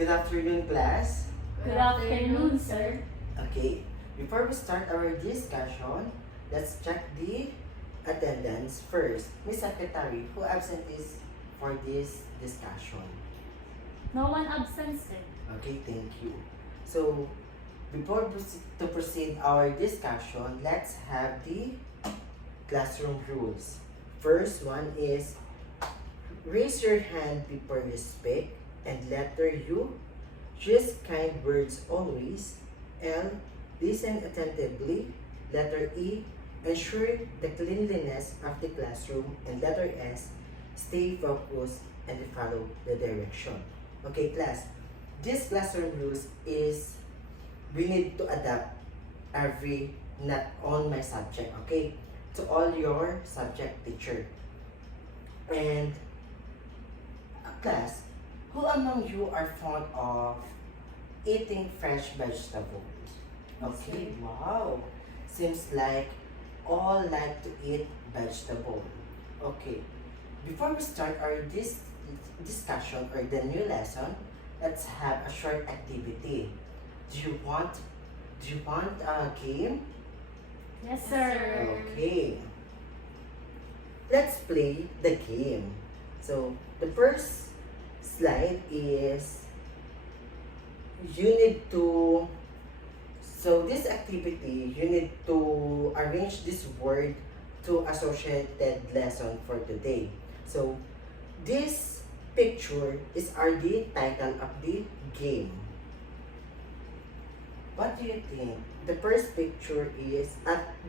Good afternoon, class. Good afternoon, sir. Okay, before we start our discussion, let's check the attendance first. Miss Secretary, who absent is for this discussion? No one absent, sir. Okay, thank you. So, before to proceed our discussion, let's have the classroom rules. First one is raise your hand before you speak, and letter U, use kind words always. L, listen attentively. Letter E, ensure the cleanliness of the classroom. And letter S, stay focused and follow the direction. Okay, class. This classroom rules is we need to adapt every, not on my subject, okay? To all your subject teacher. And class, who among you are fond of eating fresh vegetables? Okay, wow. Seems like all like to eat vegetable. Okay, before we start our discussion or the new lesson, let's have a short activity. Do you want a game? Yes, sir. Okay. Let's play the game. So, the first slide is you need to, so this activity, you need to arrange this word to associated lesson for today. So, this picture is the title of the game. What do you think? The first picture is,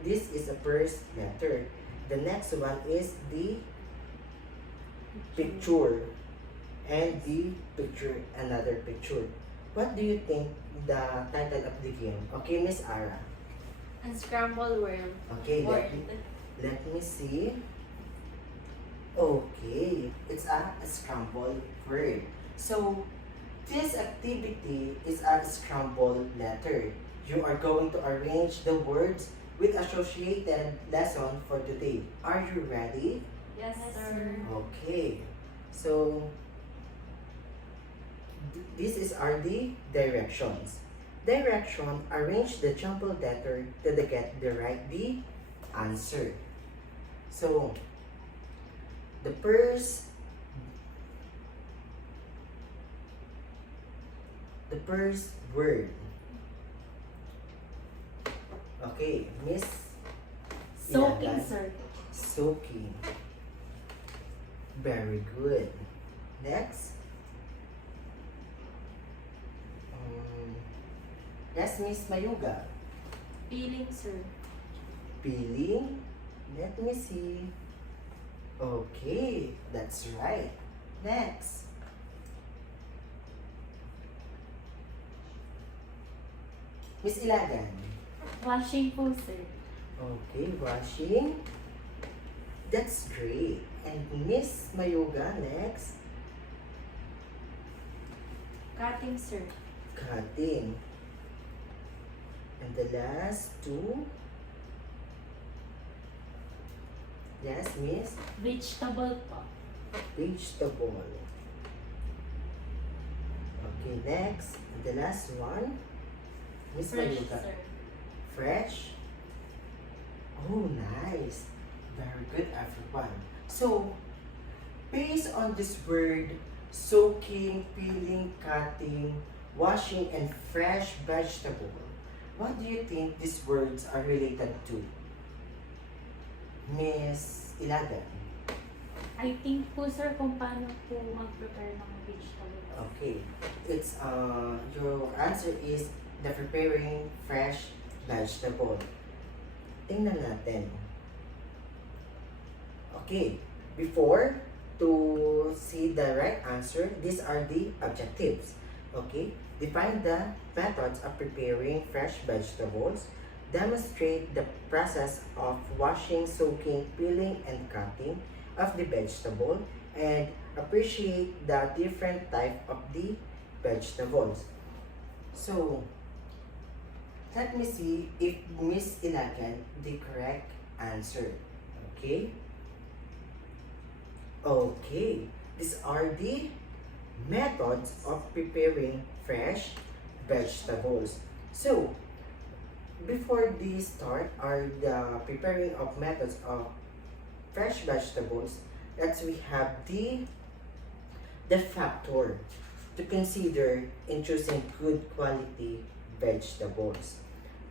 this is the first letter. The next one is the picture. And the picture, another picture. What do you think the title of the game? Okay, Miss Ara. Unscrambled worm. Okay, let me see. Okay, it's a scrambled word. So, this activity is a scrambled letter. You are going to arrange the words with associated lesson for today. Are you ready? Yes, sir. Okay. So, this is the directions. Direction, arrange the jumbled letter to get the right answer. So, the first word. Okay, Miss Soaking, Ilagan. sir. Soaking. Very good. Next. Yes, Miss Mayuga. Peeling, sir. Peeling. Let me see. Okay, that's right. Next. Miss Ilagan. Washing po, sir. Okay, washing. That's great. And Miss Mayuga, next. Cutting, sir. Cutting. And the last two. Yes, Miss. Vegetable po. Vegetable. Okay, next. And the last one. Miss Fresh, Mayuga. sir. Fresh. Oh, nice. Very good, everyone. So, based on this word, soaking, peeling, cutting, washing, and fresh vegetable, what do you think these words are related to? Miss Ilagan. I think po, sir, kung paano po mag-prepare ng vegetable. Okay. It's, your answer is the preparing fresh vegetable. Tingnan natin. Okay. Before to see the right answer, these are the objectives. Okay. Define the methods of preparing fresh vegetables. Demonstrate the process of washing, soaking, peeling, and cutting of the vegetable. And appreciate the different type of the vegetables. So, let me see if Miss Ilagan the correct answer. Okay? Okay. These are the methods of preparing fresh vegetables. So, before we start the preparing of methods of fresh vegetables, we have the factor to consider in choosing good quality vegetables.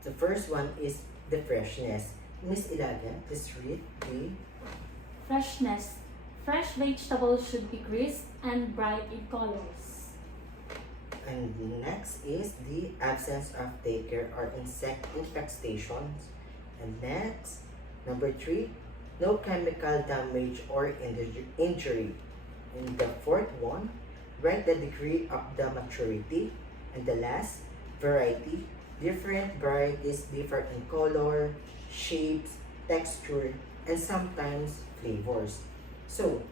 The first one is the freshness. Miss Ilagan, please read the Freshness. Fresh vegetables should be crisp and bright in colors. and next is the absence of daycare or insect infestations. And next, number 3, no chemical damage or injury. And the fourth one, write the degree of the maturity. And the last, variety. Different varieties differ in color, shapes, texture, and sometimes flavors. So,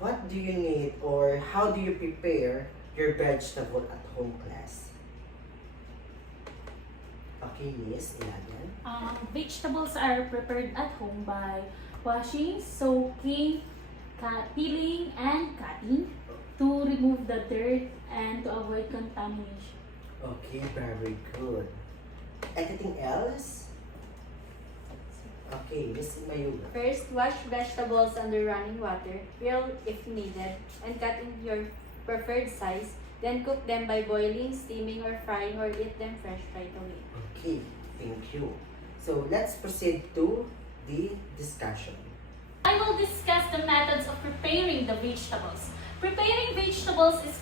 what do you need or how do you prepare your vegetable at home, class? Okay, Miss Ilagan. Vegetables are prepared at home by washing, soaking, peeling, and cutting to remove the dirt and to avoid contamination. Okay, very good. Anything else? Okay, Miss Mayuga. First, wash vegetables under running water, peel if needed, and cut in your preferred size. Then cook them by boiling, steaming, or frying, or eat them fresh right away. Okay, thank you. So let's proceed to the discussion. I will discuss the methods of preparing the vegetables. Preparing vegetables is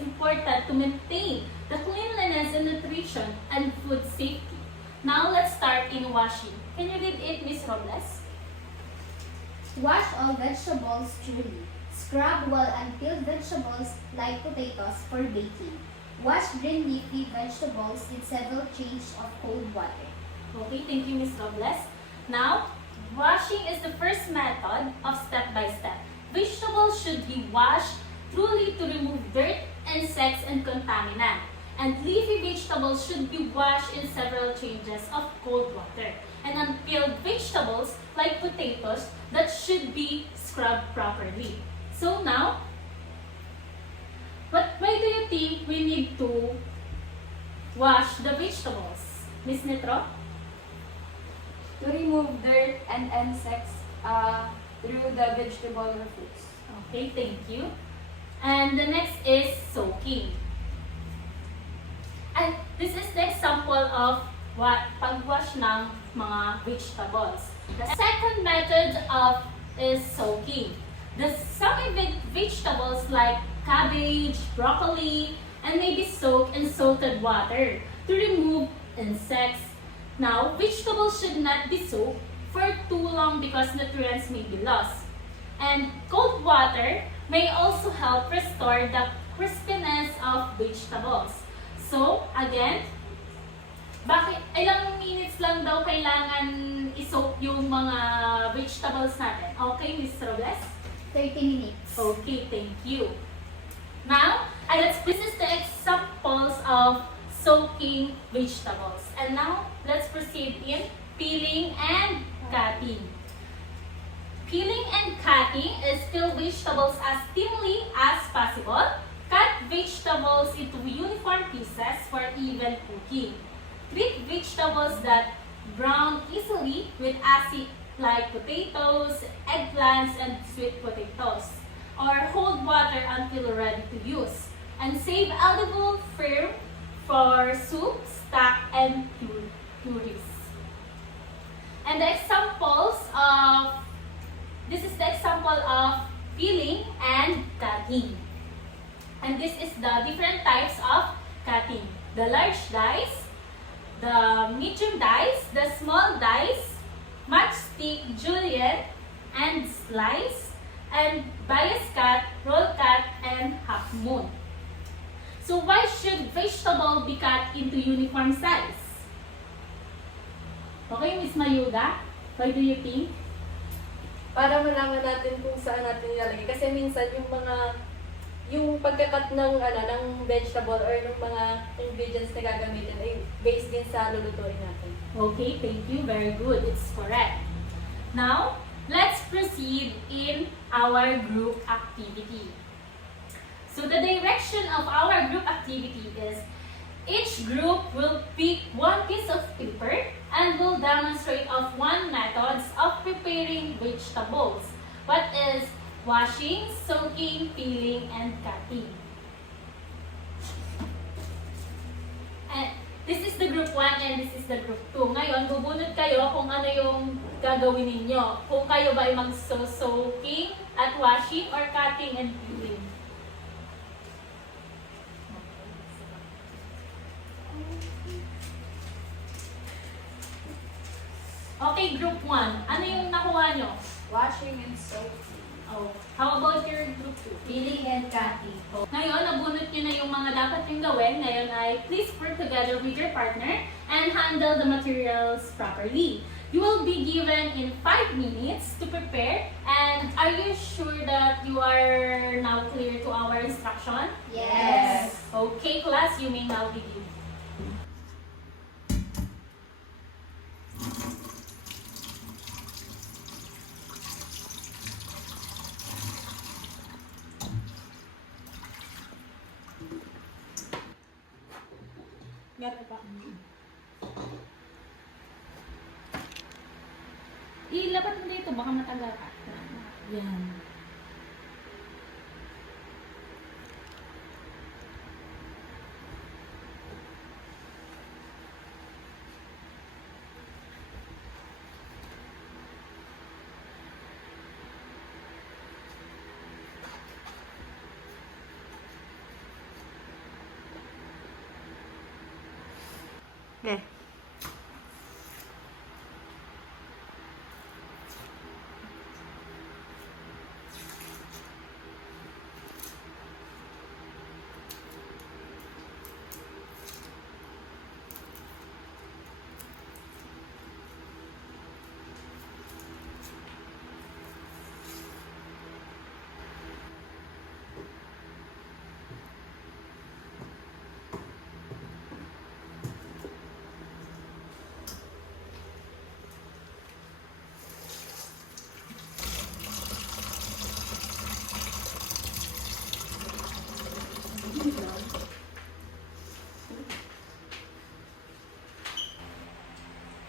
important to maintain the cleanliness and nutrition and food safety. Now let's start in washing. Can you read it, Miss Robles? Wash all vegetables thoroughly. Scrub well and peeled vegetables like potatoes for baking. Wash green leafy vegetables with several changes of cold water. Okay, thank you, Miss Robles. Now, washing is the first method of step-by-step. Vegetables should be washed thoroughly to remove dirt, insects, and contaminants. And leafy vegetables should be washed in several changes of cold water. And unpeeled vegetables, like potatoes, that should be scrubbed properly. So now, why do you think we need to wash the vegetables? Miss Netro? To remove dirt and insects through the vegetable or fruits. Okay, thank you. And the next is soaking. And this is the example of pagwash ng mga vegetables. The second method is soaking. Some vegetables like cabbage, broccoli, and may be soaked in salted water to remove insects. Now, vegetables should not be soaked for too long because nutrients may be lost. And cold water may also help restore the crispiness of vegetables. So, again, ilang minutes lang daw kailangan i-soak yung mga vegetables natin? Okay, Ms. Robles? 30 minutes. Okay, thank you. Now, this is the examples of soaking vegetables. And now, let's proceed in peeling and cutting. Peeling and cutting is peel vegetables as thinly as possible. Cut vegetables into uniform pieces for even cooking. Treat vegetables that brown easily with acid like potatoes, eggplants, and sweet potatoes. Or hold water until ready to use. And save edible firm for soup, stock, and purees. And this is the example of peeling and cutting. And this is the different types of cutting. The large dice, the medium dice, the small dice, matchstick, julienne, and slice, and bias cut, roll cut, and half moon. So why should vegetable be cut into uniform size? Okay, Miss Mayuga, why do you think? Para malaman natin kung saan natin ilalagay. Kasi minsan yung pagkakat ng vegetable or ng mga ingredients na gagamitin ay based din sa lulutuin natin. Okay, thank you. Very good. It's correct. Now, let's proceed in our group activity. So the direction of our group activity is each group will pick one piece of paper and will demonstrate of one methods of preparing vegetables. What is washing, soaking, peeling, and cutting. And this is the group 1 and this is the group 2. Ngayon, bubunod kayo kung ano yung gagawin ninyo. Kung kayo ba ay mag-soaking at washing or cutting and peeling. Okay, group 1. Ano yung nakuha nyo? Washing and soaking. Oh. How about your group 2? Peeling and cutting. Ngayon, nabunot nyo na yung mga dapat yung gawin. Ngayon ay please work together with your partner and handle the materials properly. You will be given in 5 minutes to prepare. And are you sure that you are now clear to our instruction? Yes. Okay, class, you may now begin. Meron pa. Ilaban mo dito, baka matagal ka. Yan. Okay.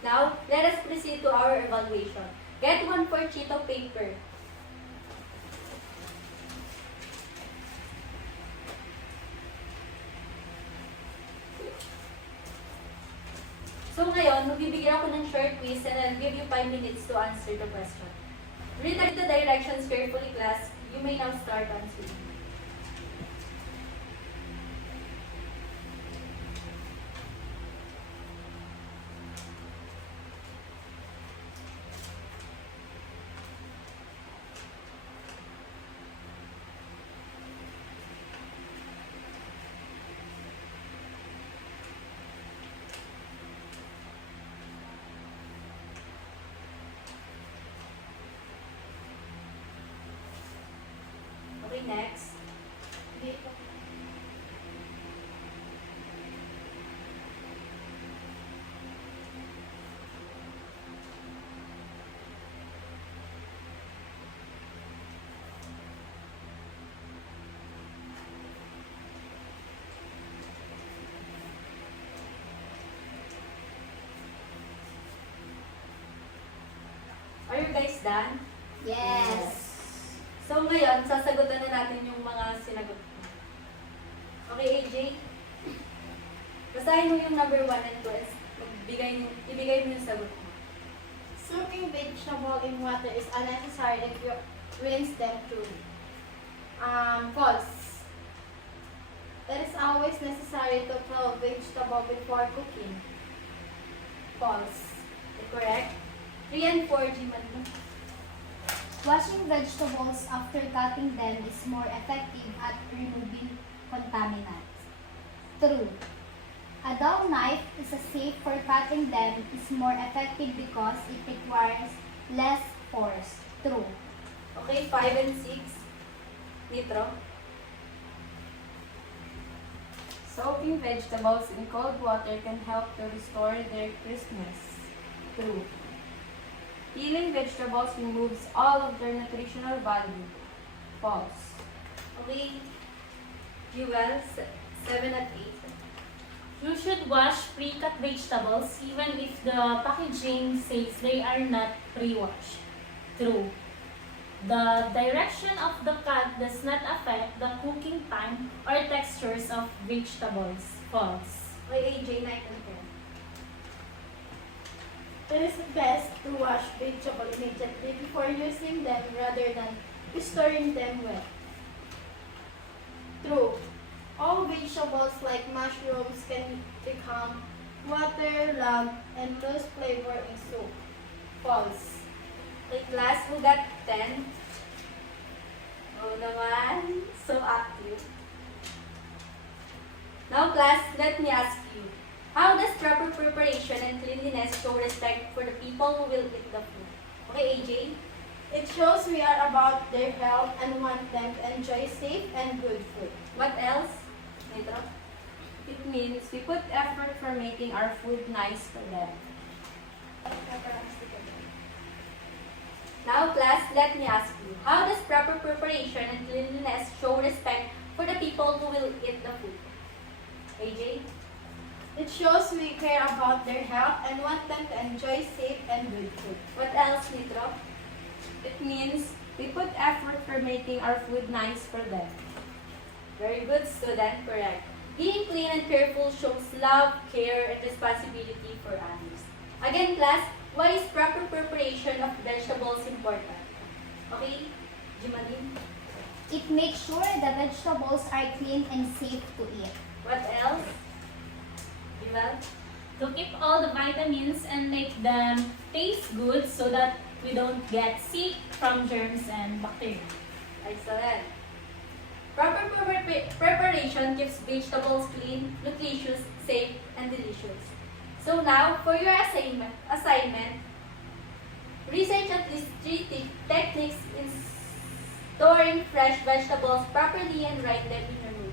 Now, let us proceed to our evaluation. Get 1 for sheet of paper. So ngayon, magbibigyan ako ng short quiz and I'll give you 5 minutes to answer the question. Read the directions carefully, class. You may now start answering. Okay, next. Are you guys done? Yes. So ngayon, sasagutan na natin yung mga sinagot mo. Okay, AJ? Basahin mo yung number 1 and 2. Ibigay mo yung sagot mo. Soaking vegetable in water is unnecessary if you rinse them thoroughly. False. It is always necessary to throw vegetable before cooking. False. Correct? 3 and 4, Jiman mo. Washing vegetables after cutting them is more effective at removing contaminants. True. A dull knife is a safe for cutting them is more effective because it requires less force. True. Okay, 5 and 6. Nitro. Soaking vegetables in cold water can help to restore their crispness. True. Peeling vegetables removes all of their nutritional value. False. Okay. Jewel, 7 at 8. You should wash pre-cut vegetables even if the packaging says they are not pre-washed. True. The direction of the cut does not affect the cooking time or textures of vegetables. False. Okay, AJ, 9 and 10. It is best to wash vegetables immediately before using them rather than storing them wet. True. All vegetables like mushrooms can become waterlogged and lose flavor in soup. False. Okay, class, who got 10? Oh naman, so active. Now class, let me ask you, how does proper preparation and cleanliness show respect for the people who will eat the food? Okay, AJ? It shows we are about their health and want them to enjoy safe and good food. What else? Nitro? It means we put effort for making our food nice for them. Now class, let me ask you, how does proper preparation and cleanliness show respect for the people who will eat the food? AJ? It shows we care about their health and want them to enjoy safe and good food. What else, Nitro? It means we put effort for making our food nice for them. Very good, student. Correct. Being clean and careful shows love, care, and responsibility for others. Again, class, why is proper preparation of vegetables important? Okay, Jimalin? It makes sure the vegetables are clean and safe to eat. What else? Jimal? To keep all the vitamins and make them taste good so that we don't get sick from germs and bacteria. Excellent. Proper preparation keeps vegetables clean, nutritious, safe, and delicious. So now, for your assignment, research at least 3 techniques in storing fresh vegetables properly and write them in your notebook.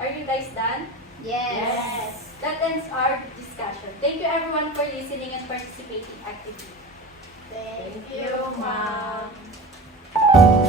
Are you guys done? Yes. That ends our discussion. Thank you everyone for listening and participating actively. Thank you, you, ma'am. ma'am.